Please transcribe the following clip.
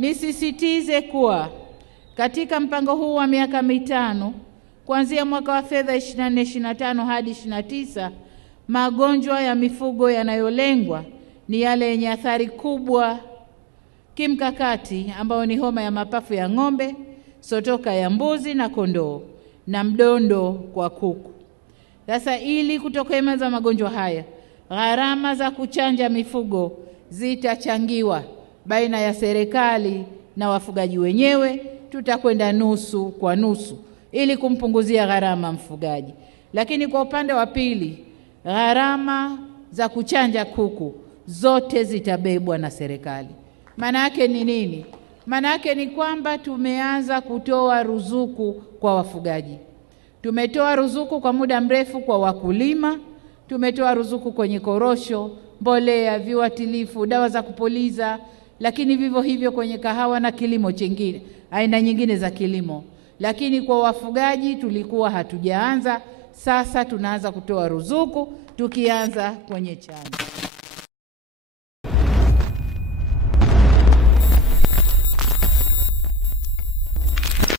Nisisitize kuwa katika mpango huu wa miaka mitano kuanzia mwaka wa fedha 24-25 hadi 29, magonjwa ya mifugo yanayolengwa ni yale yenye athari kubwa kimkakati ambayo ni homa ya mapafu ya ng'ombe, sotoka ya mbuzi na kondoo na mdondo kwa kuku. Sasa ili kutokomeza magonjwa haya, gharama za kuchanja mifugo zitachangiwa baina ya serikali na wafugaji wenyewe. Tutakwenda nusu kwa nusu ili kumpunguzia gharama mfugaji. Lakini kwa upande wa pili, gharama za kuchanja kuku zote zitabebwa na serikali. Maana yake ni nini? Maana yake ni kwamba tumeanza kutoa ruzuku kwa wafugaji. Tumetoa ruzuku kwa muda mrefu kwa wakulima, tumetoa ruzuku kwenye korosho, mbolea, viuatilifu, dawa za kupuliza, lakini vivyo hivyo kwenye kahawa na kilimo chingine, aina nyingine za kilimo. Lakini kwa wafugaji tulikuwa hatujaanza, sasa tunaanza kutoa ruzuku tukianza kwenye chanjo.